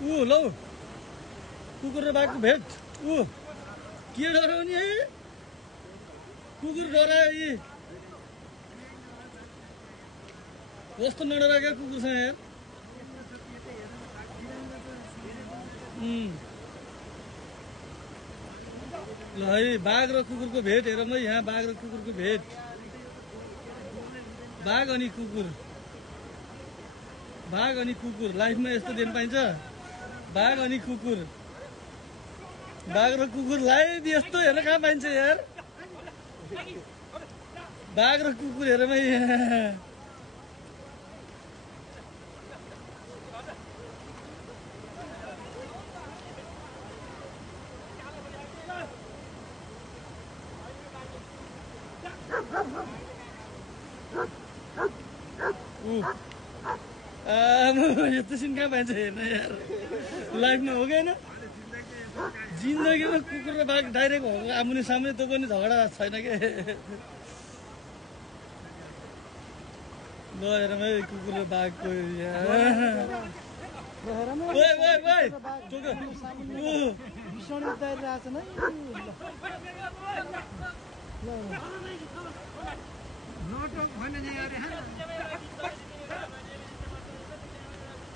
लौ कुकुर र बाघको भेट के डराउने है कुकुर डरायो यी कस्तो नडराएका कुकुर छ यार ल है बाघ र कुकुरको भेट हेरौँ है यहाँ बाघ र कुकुरको भेट बाघ अनि कुकुर लाइफमा यस्तो दिन पाइन्छ बाघ अनि कुकुर बाघ र कुकुर लाइभ यस्तो हेर्न कहाँ पाइन्छ यार बाघ र कुकुर हेरौँ है यस्तो सिन कहाँ पाइन्छ हेर्न यार लाइफमा हो कि होइन जिन्दगीमा कुकुर र बाघ डाइरेक्ट हो आमुने सामुने त्यो पनि झगडा छैन के ल हेरौँ है कुकुर र बाघको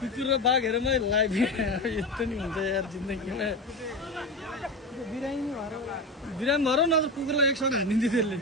कुकुर र बाघ हेरौँ है लाइभ यस्तो नि हुन्छ यार जिन्दगीमा बिरामी भएर नत्र कुकुरलाई एक सट हानिदिन्थ्यो त्यसले